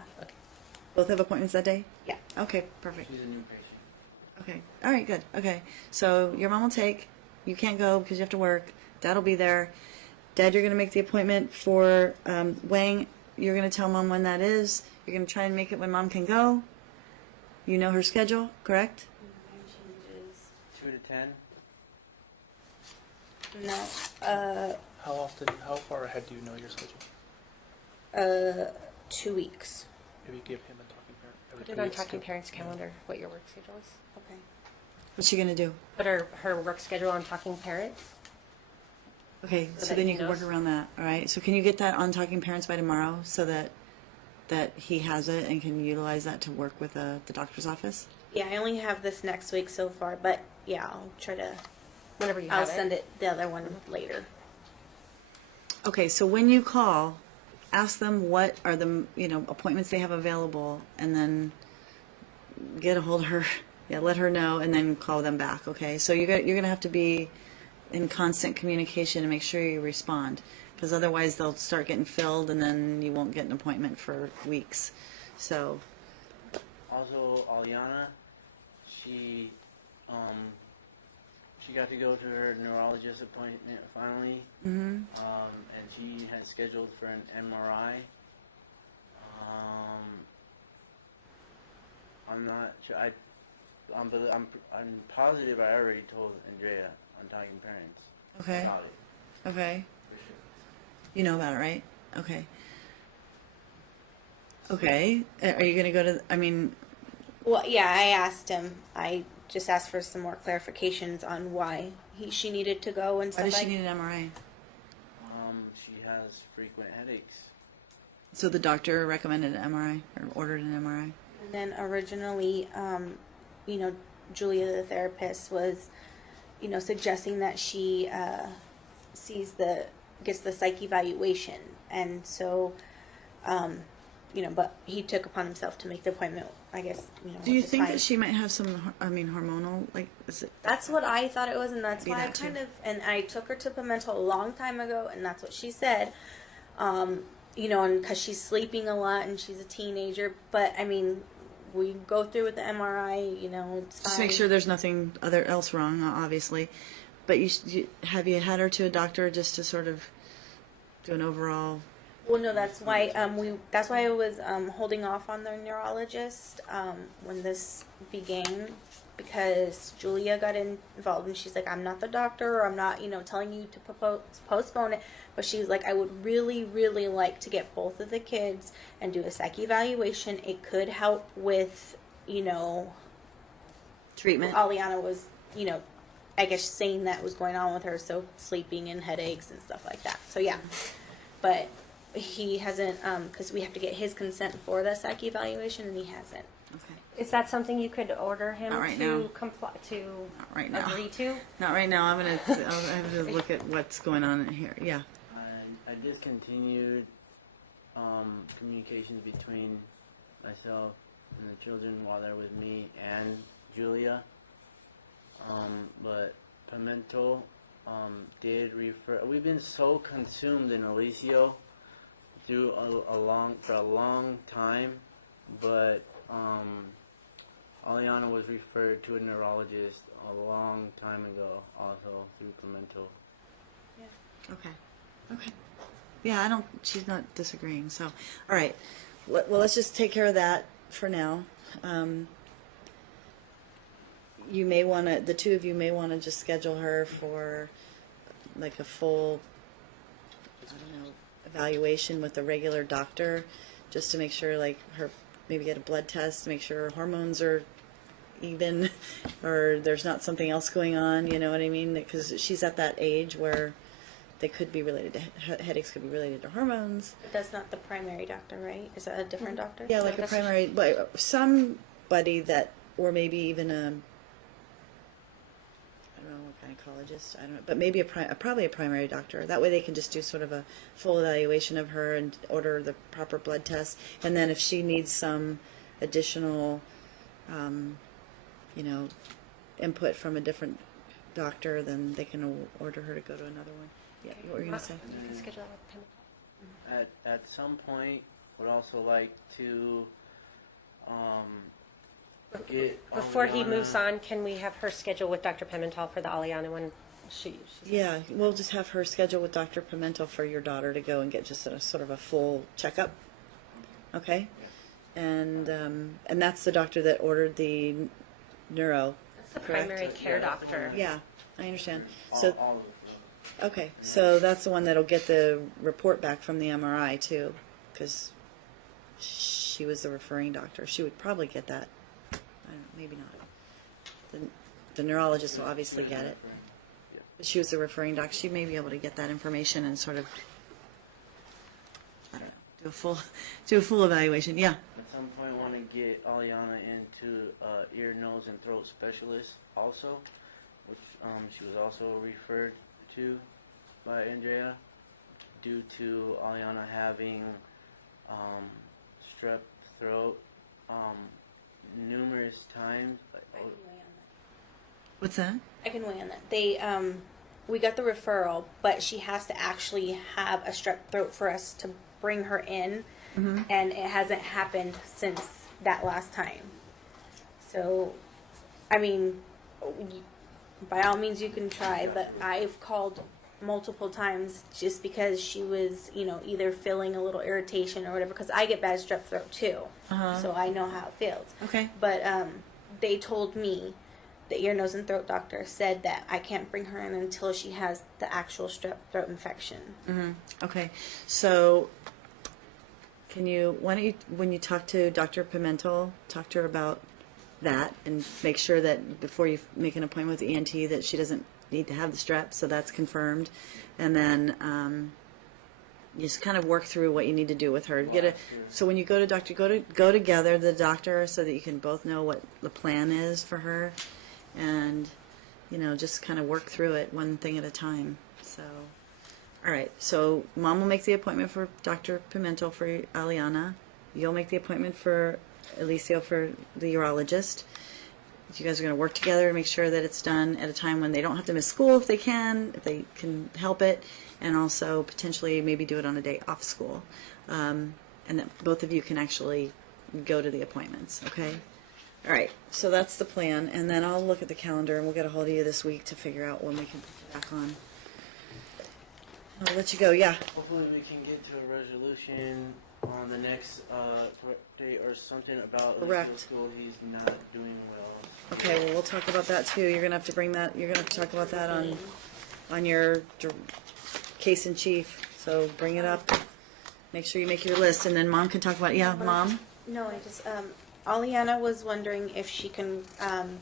both have appointments that day? yeah. Okay, perfect. She's a new patient. Okay, all right, good. Okay, so your mom will take, you can't go because you have to work. Dad will be there. Dad, you're going to make the appointment for Wang. You're going to tell Mom when that is. You're going to try and make it when Mom can go. You know her schedule, correct? 2 to 10. No, How far ahead do you know your schedule? 2 weeks. Maybe give him a talking parent. Every Put it 2 on weeks talking to- parents' calendar, what your work schedule is. Okay. What's she going to do? Put her work schedule on talking parents. Okay, So so that then he you can work knows. around that. All right, so can you get that on Talking Parents by tomorrow so that he has it and can utilize that to work with the doctor's office? Yeah, I only have this next week so far, but yeah, I'll try to. Whenever you I'll have send it the other one later. Okay, so when you call, ask them what are the appointments they have available, and then get a hold of her. Yeah, let her know, and then call them back. Okay, so you're gonna have to be in constant communication and make sure you respond, because otherwise they'll start getting filled, and then you won't get an appointment for weeks. So Also, Aliana, she got to go to her neurologist appointment finally, and she had scheduled for an MRI. I'm not sure. I'm positive I already told Andrea on Talking Parents okay, about it. okay, For sure. you know about it, right? Okay. Okay, are you gonna go to? I mean, Well, yeah, I asked him. I just asked for some more clarifications on why she needed to go and why stuff does she like. need an MRI? She has frequent headaches. So the doctor recommended an MRI or ordered an MRI. And then originally, Julia, the therapist, was, suggesting that she gets the psych evaluation, and so, but he took upon himself to make the appointment. I guess. Do you with the think time. that she might have some? I mean, hormonal? Like, is it? That's what I thought it was, and that's Be why I that too. kind of. And I took her to Pimental a long time ago, and that's what she said. And because she's sleeping a lot and she's a teenager, but I mean, we go through with the MRI. It's fine. Just make sure there's nothing else wrong, obviously. But have you had her to a doctor just to sort of do an overall? Well, no, that's why that's why I was holding off on the neurologist when this began, because Julia got involved and she's like, I'm not the doctor, or I'm not telling you to postpone it, but she's like, I would really, really like to get both of the kids and do a psych evaluation. It could help with Treatment. Aliana was I guess saying that was going on with her, so sleeping and headaches and stuff like that. So yeah, but he hasn't, because we have to get his consent for the psych evaluation, and he hasn't. Okay. Is that something you could order him Not right to now. comply to Not right now. agree to? Not right now. I have to look at what's going on here. Yeah. I discontinued communications between myself and the children while they're with me and Julia. But Pimental did refer. We've been so consumed in Alicio through for a long time, but Aliana was referred to a neurologist a long time ago, also through Pimental. Okay. Okay. Yeah, she's not disagreeing. So, all right. Well, let's just take care of that for now. You may want to, the two of you may want to just schedule her for like a full, I don't know, evaluation with a regular doctor, just to make sure, like, maybe get a blood test to make sure her hormones are even, or there's not something else going on, you know what I mean? Because she's at that age where they could be related to, headaches could be related to hormones. But that's not the primary doctor, right? Is that a different doctor? Yeah, like a primary, but somebody that, or maybe even I don't know what gynecologist, I don't know, but maybe probably a primary doctor. That way they can just do sort of a full evaluation of her and order the proper blood tests. And then if she needs some additional, input from a different doctor, then they can order her to go to another one. Yeah, what were you going to say? You can schedule that with Pam. At some point, would also like to get Before he Aliana- moves on, can we have her schedule with Dr. Pimentel for the Aliana one? She's Yeah, we'll just have her schedule with Dr. Pimentel for your daughter to go and get just a sort of a full checkup. Okay? And that's the doctor that ordered the neuro. That's the correct? primary care doctor. Yeah, I understand. all So, of them. okay, so that's the one that'll get the report back from the MRI too, because she was the referring doctor. She would probably get that. I don't know, maybe not. The neurologist will obviously get it. But she was the referring doctor. She may be able to get that information and sort of, I don't know, do a full evaluation. Yeah. At some point, want to get Aliana into ear, nose, and throat specialist also, which she was also referred to by Andrea due to Aliana having strep throat numerous times. What's that? I can weigh on that. They we got the referral, but she has to actually have a strep throat for us to bring her in, and it hasn't happened since that last time. So, I mean, by all means you can try, but I've called multiple times just because she was, either feeling a little irritation or whatever, because I get bad strep throat too, so I know how it feels. Okay. But they told me, the ear, nose, and throat doctor said that I can't bring her in until she has the actual strep throat infection. Okay. So, why don't you, when you talk to Dr. Pimentel, talk to her about that and make sure that before you make an appointment with the ENT that she doesn't need to have the strep, so that's confirmed. And then you just kind of work through what you need to do with her. So when you go to doctor, go together to the doctor so that you can both know what the plan is for her, and just kind of work through it one thing at a time. So, all right. So Mom will make the appointment for Dr. Pimentel for Aliana. You'll make the appointment for Alicio for the urologist. You guys are going to work together to make sure that it's done at a time when they don't have to miss school if they can help it, and also potentially maybe do it on a day off school, and that both of you can actually go to the appointments. Okay. All right. So that's the plan, and then I'll look at the calendar and we'll get a hold of you this week to figure out when we can put it back on. I'll let you go. Yeah. Hopefully we can get to a resolution on the next date or something about Correct. school. He's not doing well. Okay. Well, we'll talk about that too. You're gonna have to bring that. You're gonna have to talk about that on your case in chief. So bring it up. Make sure you make your list, and then Mom can talk about it. Yeah, Mom. No, I just Aliana was wondering if she can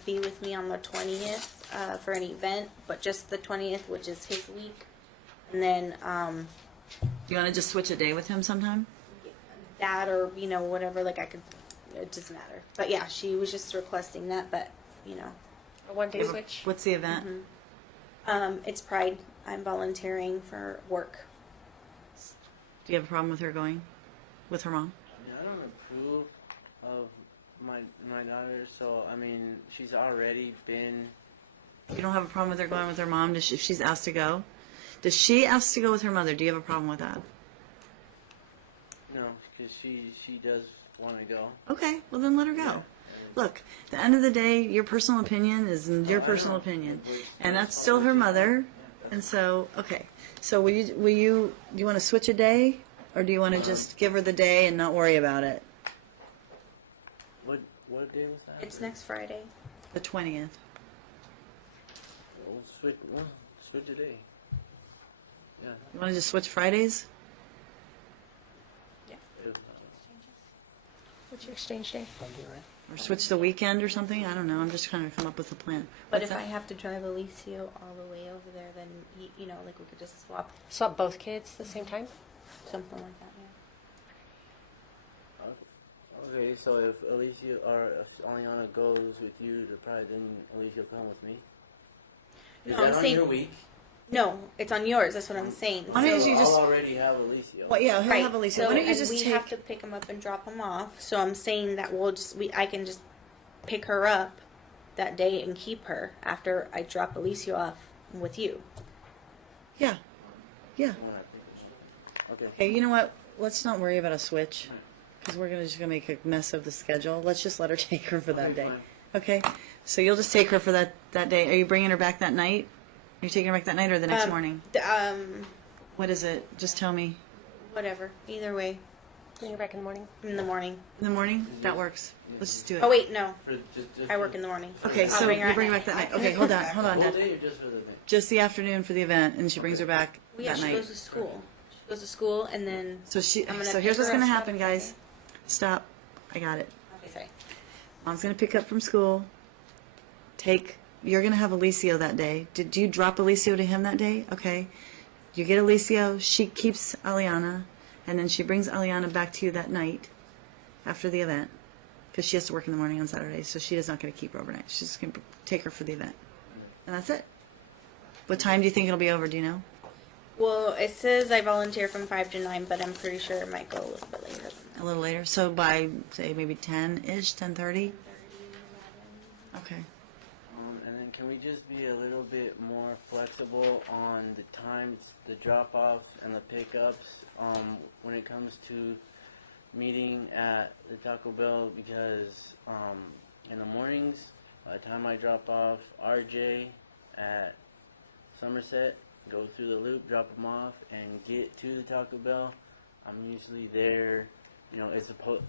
be with me on the 20th for an event, but just the 20th, which is his week. And then You want to just switch a day with him sometime? that, or whatever, like I could, it doesn't matter. But yeah, she was just requesting that, but A one-day switch. What's the event? it's Pride. I'm volunteering for work. Do you have a problem with her going with her mom? I mean, I don't approve of my daughter, so I mean, she's already been. You don't have a problem with her going with her mom if she's asked to go? Does she ask to go with her mother? Do you have a problem with that? No, because she does want to go. Okay, well then let her go. Look, at the end of the day, your personal opinion is your personal opinion, and that's still her mother. And so, okay. So do you want to switch a day, or do you want to just give her the day and not worry about it? What day was that? It's next Friday. The 20th. We'll switch a day. Yeah. You want to just switch Fridays? What's your exchange day? Monday, right? Or switch the weekend or something? I don't know. I'm just trying to come up with a plan. But What's if that? I have to drive Alicio all the way over there, then we could just swap Swap both kids at the same time? something like that. Yeah. Okay, so if Alicia or if Aliana goes with you to Pride, then Alicia will come with me. Is No, that I'm on saying- your week? No, it's on yours. That's what I'm saying. Why don't you I'll just- already have Alicia. Well, yeah, he'll Right. have Alicia. So, Why don't you and just we take... have to pick him up and drop him off. So I'm saying that I can just pick her up that day and keep her after I drop Alicia off with you. Yeah. Yeah. Okay. Okay, you know what? Let's not worry about a switch, because we're just gonna make a mess of the schedule. Let's just let her take her for that Okay, day. fine. Okay? So you'll just take her for that day. Are you bringing her back that night? Are you taking her back that night or the next morning? What is it? Just tell me. Whatever. Either way. Bring her back in the morning. In the morning. In the morning? That works. Let's just do it. Oh, wait, no. Just I work in the morning. Okay, I'll so bring her you at bring her night. back that night. Okay, hold on, Whole Dad. day or just for the thing? Just the afternoon for the event, and she brings her back Well, yeah, that she night. goes to school. She goes to school, and then... So I'm gonna here's pick what's her gonna up happen, Saturday. guys. Stop. I got it. Okay, sorry. Mom's gonna pick up from school. You're gonna have Alicio that day. Did you drop Alicio to him that day? Okay. You get Alicio. She keeps Aliana, and then she brings Aliana back to you that night after the event, because she has to work in the morning on Saturday, so she is not gonna keep her overnight. She's just gonna take her for the event, and that's it. What time do you think it'll be over? Do you know? Well, it says I volunteer from 5 to 9, but I'm pretty sure it might go a little bit later than that. A little later. So by say maybe 10-ish, 10:30. Okay. And then can we just be a little bit more flexible on the times, the drop-offs and the pickups when it comes to meeting at the Taco Bell? Because in the mornings, by the time I drop off RJ at Somerset, go through the loop, drop him off, and get to the Taco Bell, I'm usually there. You know, it's supposed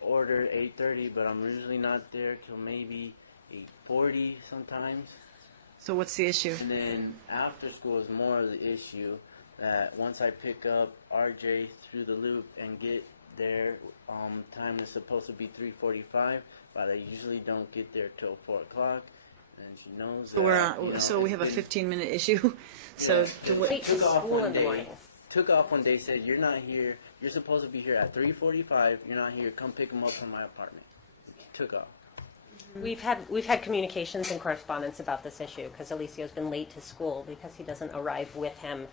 order 8:30, but I'm usually not there till maybe 8:40 sometimes. So what's the issue? And then after school is more of the issue, that once I pick up RJ through the loop and get there, time is supposed to be 3:45, but I usually don't get there till 4 o'clock. And she knows So that. so we have a 15-minute issue. So Yeah. Wait to school in the morning. Took off one day, said, "You're not here. You're supposed to be here at 3:45. You're not here. Come pick him up from my apartment." Took off. We've had communications and correspondence about this issue because Alicio's been late to school because he doesn't arrive with him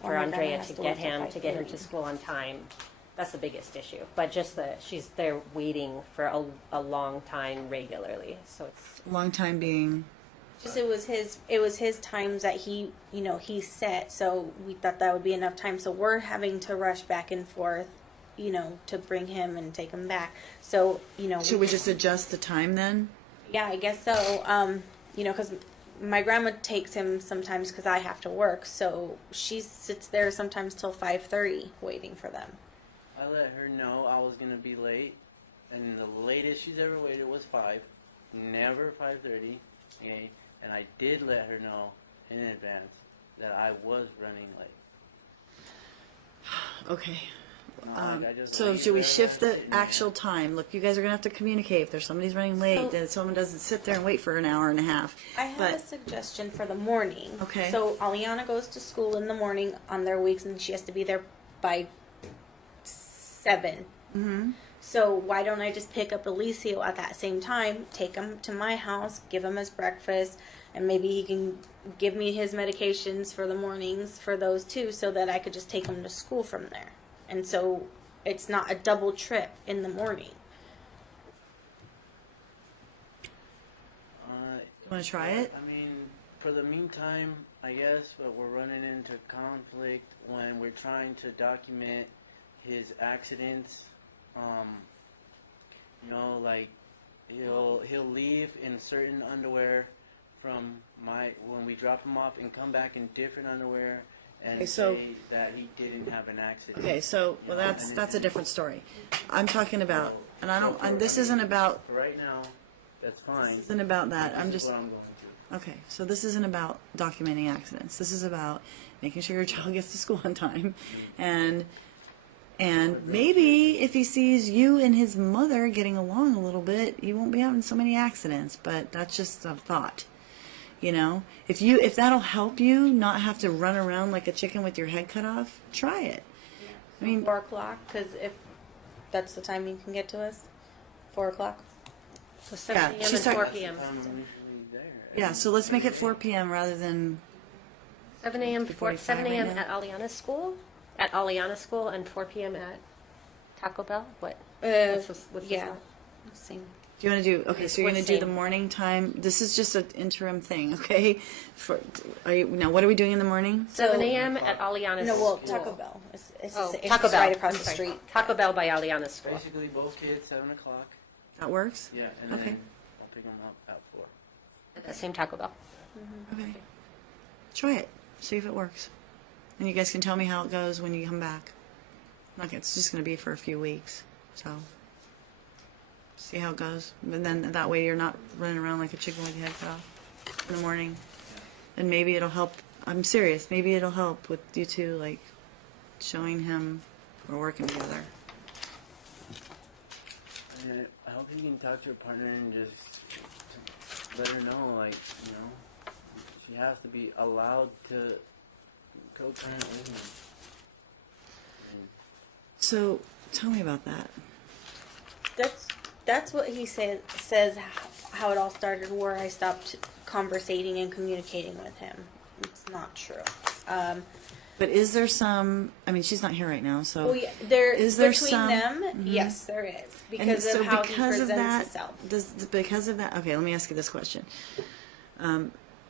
for Or my Andrea grandma has to to get work till him to 5:30. school on time. That's the biggest issue. But just she's there waiting for a long time regularly. So it's long time being. Just it was his times that he set, so we thought that would be enough time. So we're having to rush back and forth, to bring him and take him back. So Should we just adjust the time then? yeah, I guess so. Because my grandma takes him sometimes because I have to work, so she sits there sometimes till 5:30 waiting for them. I let her know I was gonna be late, and the latest she's ever waited was 5, never 5:30. Okay, and I did let her know in advance that I was running late. Okay. I just So wanna should get we rid of shift that the sitting there. actual time? Look, you guys are gonna have to communicate. If there's somebody's running late, So- then someone doesn't sit there and wait for an hour and a half. I have But a suggestion for the morning. Okay. So Aliana goes to school in the morning on their weeks, and she has to be there by 7. Mm-hmm. So why don't I just pick up Alicio at that same time, take him to my house, give him his breakfast, and maybe he can give me his medications for the mornings for those two, so that I could just take him to school from there. And so it's not a double trip in the morning. Want to try it? I mean, for the meantime, I guess, but we're running into conflict when we're trying to document his accidents. Like he'll leave in certain underwear from when we drop him off, and come back in different underwear and Okay, so- say that he didn't have an accident. Okay, so well, that's a different story. I'm talking about, and this isn't about For right now, that's fine. this isn't about that. I'm This is just what I'm going through. okay. So this isn't about documenting accidents. This is about making sure your child gets to school on time, and maybe if he sees you and his mother getting along a little bit, you won't be having so many accidents. But that's just a thought. If that'll help you not have to run around like a chicken with your head cut off, try it. I mean, 4 o'clock, because if that's the time you can get to us, 4 o'clock. so 7 Yeah, a.m. she's and talking- 4 That's the p.m. time I'm usually there. yeah. So let's make it 4 p.m. rather than 7 a.m. 3:45 7 a.m. right now? at Aliana's school, and 4 p.m. at Taco Bell. What? What's Yeah, this same. Do you want to do, okay, so you're going to do the morning time? This is just an interim thing, okay? Now, what are we doing in the morning? 7 a.m. at Aliana's No, well, school. Taco Bell. It's Taco Bell. right across I'm the sorry. street. Taco Bell by Aliana's school. Basically, both kids, 7 o'clock. That works? Yeah, and Okay. then I'll pick them up at 4. At the same Taco Bell. Okay. Try it. See if it works. And you guys can tell me how it goes when you come back. Like, it's just going to be for a few weeks. So, see how it goes. And then that way you're not running around like a chicken with your head cut off in the morning. And maybe it'll help. I'm serious. Maybe it'll help with you two, like, showing him we're working together. And I hope you can talk to your partner and just let her know, like, you know, she has to be allowed to co-parent with him. So, tell me about that. That's what he says how it all started, where I stopped conversating and communicating with him. It's not true. But is there some, I mean, she's not here right now, so. Well, yeah, Is there between some- them, Mhm. yes, there is, And because so of how he because of presents that, himself. because of that, okay, let me ask you this question.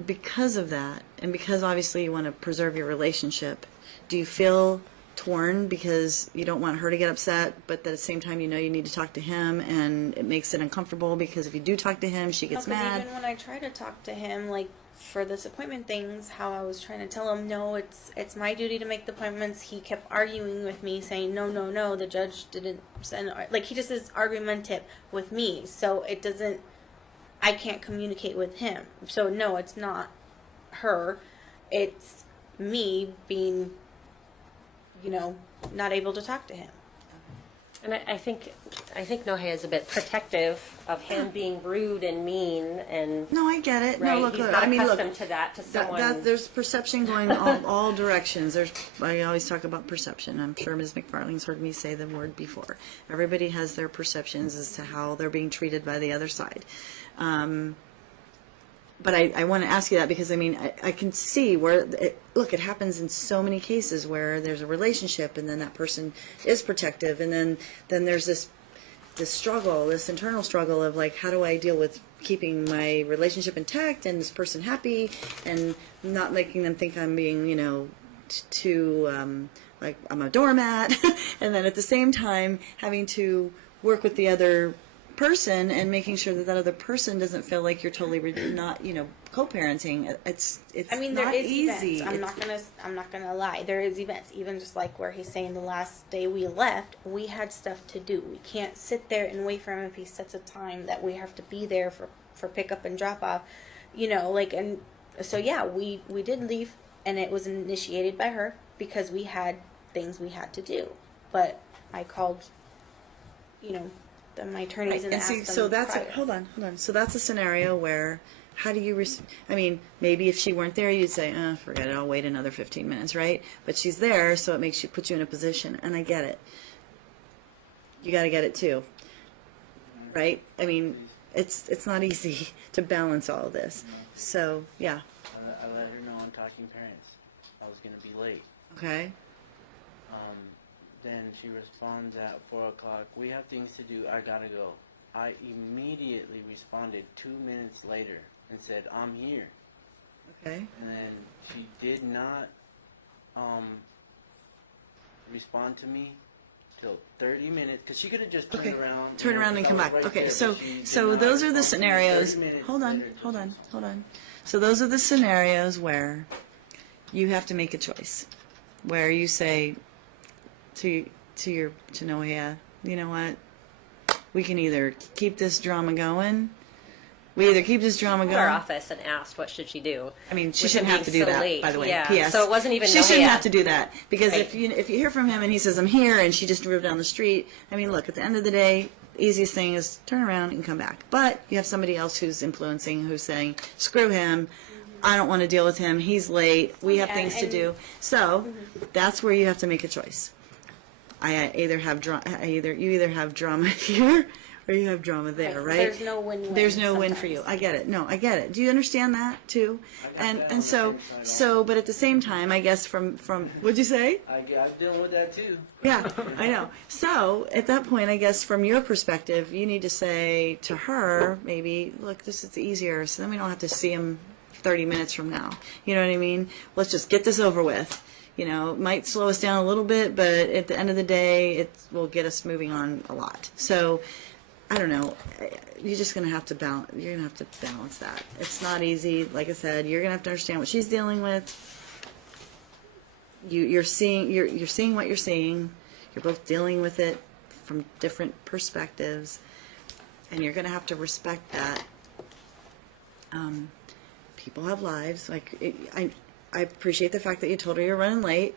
Because of that, and because obviously you want to preserve your relationship, do you feel torn because you don't want her to get upset, but at the same time you know you need to talk to him, and it makes it uncomfortable because if you do talk to him, she gets No, 'cause mad? even when I try to talk to him, like for this appointment things, how I was trying to tell him, no, it's my duty to make the appointments. He kept arguing with me, saying, no, the judge didn't send. Like he just is argumentative with me, so it doesn't. I can't communicate with him. So no, it's not her. It's me being, not able to talk to him. And I think Nohe is a bit protective of him being rude and mean and No, I get it. right. No, look, He's look, not I mean, look, accustomed to that. To someone. there's perception going all directions. I always talk about perception. I'm sure Ms. McFarlane's heard me say the word before. Everybody has their perceptions as to how they're being treated by the other side. But I want to ask you that because, I mean, I can see where, it happens in so many cases where there's a relationship and then that person is protective and then there's this struggle, this internal struggle of like, how do I deal with keeping my relationship intact and this person happy and not making them think I'm being, too, like I'm a doormat. And then at the same time having to work with the other person and making sure that other person doesn't feel like you're totally not, co-parenting. It's I mean, not there is easy. events. I'm not gonna lie. There is events. Even just like where he's saying the last day we left, we had stuff to do. We can't sit there and wait for him if he sets a time that we have to be there for pickup and drop off. And so yeah, we did leave, and it was initiated by her because we had things we had to do. But I called, my attorneys and And asked see, them so that's prior. hold on. So that's a scenario where how do you? I mean, maybe if she weren't there, you'd say, "Forget it. I'll wait another 15 minutes," right? But she's there, so it puts you in a position, and I get it. You got to get it too, right? I mean, it's not easy to balance all of this. So yeah. I let her know on Talking Parents I was going to be late. Okay. Then she responds at 4 o'clock, we have things to do, I gotta go. I immediately responded 2 minutes later and said, I'm here. Okay. And then she did not respond to me till 30 minutes, because she could have just turned Okay. around. Turn around and come back. Okay, so those are the scenarios. Hold on. So those are the scenarios where you have to make a choice, where you say to Noah, you know what? We can either keep this drama going. We either keep this drama Called our going. office and asked what should she do. I mean, she with shouldn't him have to being do so that, late. by the way. Yeah. P.S. So it wasn't even. She shouldn't Nohea. have to do that because Right. if you hear from him and he says I'm here and she just drove down the street. I mean, look, at the end of the day, the easiest thing is turn around and come back. But you have somebody else who's influencing, who's saying, screw him. I don't want to deal with him. He's late. We have Yeah, things to and- do. So that's where you have to make a choice. You either have drama here or you have drama there, right? There's no win-win. There's no win sometimes. for you. I get it. No, I get it. Do you understand that too? And so, but at the same time, I guess from what'd you say? I'm dealing with that too. Yeah, I know. So at that point, I guess from your perspective, you need to say to her, maybe, look, this is easier, so then we don't have to see him 30 minutes from now. You know what I mean? Let's just get this over with. You know, it might slow us down a little bit, but at the end of the day, it will get us moving on a lot. So, I don't know. You're just going to have to balance. You're going to have to balance that. It's not easy. Like I said, you're going to have to understand what she's dealing with. You're seeing what you're seeing. You're both dealing with it from different perspectives, and you're going to have to respect that. People have lives. I appreciate the fact that you told her you're running late,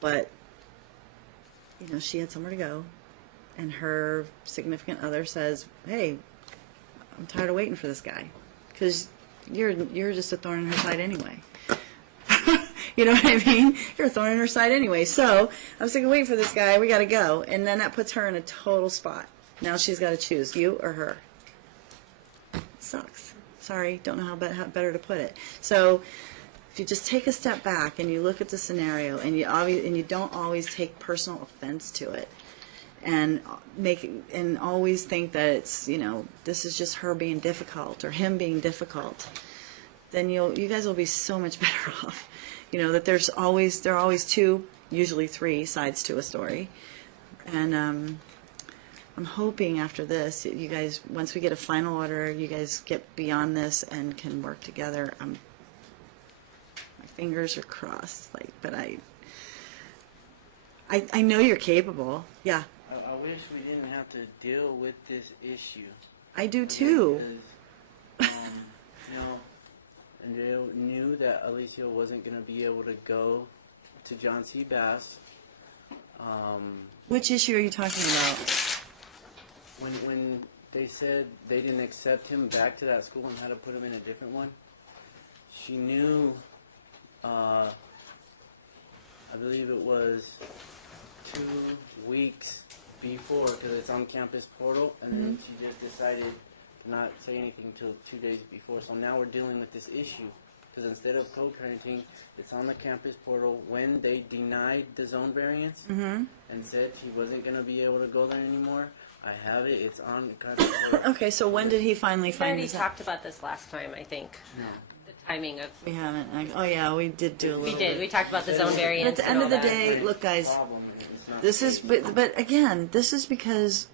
but, you know, she had somewhere to go, and her significant other says, hey, I'm tired of waiting for this guy, because you're just a thorn in her side anyway. You know what I mean? You're a thorn in her side anyway. So I'm sick of waiting for this guy. We got to go. And then that puts her in a total spot. Now she's got to choose you or her. It sucks. Sorry, don't know how better to put it. So if you just take a step back and you look at the scenario and you don't always take personal offense to it and always think that it's, you know, this is just her being difficult or him being difficult, then you guys will be so much better off. You know, that there are always two, usually three sides to a story. And I'm hoping after this, you guys, once we get a final order, you guys get beyond this and can work together. My fingers are crossed, but I know you're capable. Yeah. I wish we didn't have to deal with this issue. I do too. Because, you know, and they knew that Alicia wasn't going to be able to go to John C. Bass. Which issue are you talking about? When they said they didn't accept him back to that school and had to put him in a different one, she knew, I believe it was 2 weeks before, because it's on campus portal, and then she just decided to not say anything until 2 days before. So now we're dealing with this issue, because instead of co-parenting, it's on the campus portal. When they denied the zone variance and said she wasn't going to be able to go there anymore, I have it. It's on the campus portal. Okay, so when did he finally We find already this out? talked about this last time, I think. No. The timing of. We haven't. Oh yeah, we did do a little We did. bit. We talked about the zone But variance. at the and end all of the that. day, look, guys, Problem, it's not this is, but again, this is because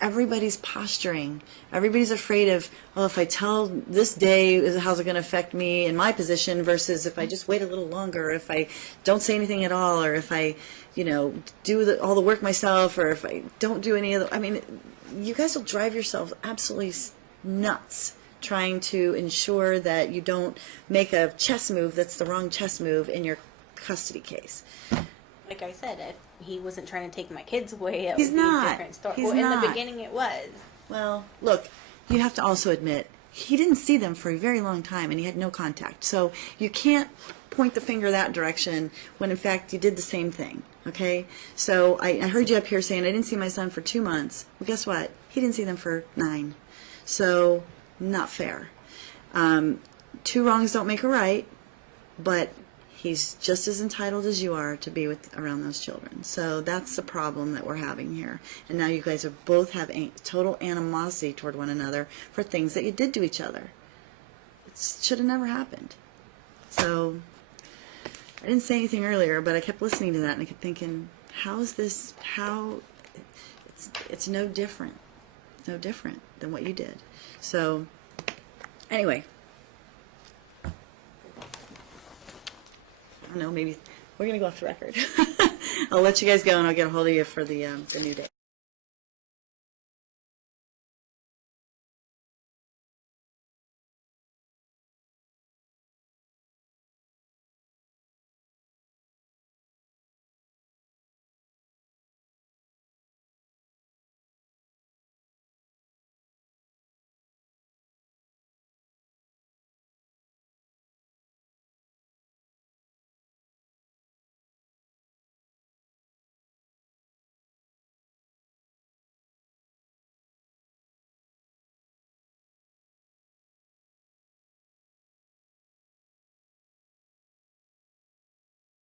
everybody's posturing. Everybody's afraid of, well, if I tell this day, how's it going to affect me in my position versus if I just wait a little longer, if I don't say anything at all, or if I, you know, do all the work myself, or if I don't do any of the, I mean, you guys will drive yourselves absolutely nuts trying to ensure that you don't make a chess move that's the wrong chess move in your custody case. Like I said, if he wasn't trying to take my kids away, it He's would be not. a different story. He's well, in not. the beginning, it was. Well, look, you have to also admit, he didn't see them for a very long time and he had no contact. So you can't point the finger that direction when in fact you did the same thing, okay? So I heard you up here saying, I didn't see my son for 2 months. Well, guess what? He didn't see them for 9. So, not fair. 2 wrongs don't make a right, but he's just as entitled as you are to be around those children. So that's the problem that we're having here. And now you guys both have total animosity toward one another for things that you did to each other. It should have never happened. So I didn't say anything earlier, but I kept listening to that and I kept thinking, it's no different. It's no different than what you did. So anyway, I don't know, maybe we're going to go off the record. I'll let you guys go and I'll get a hold of you for the new day.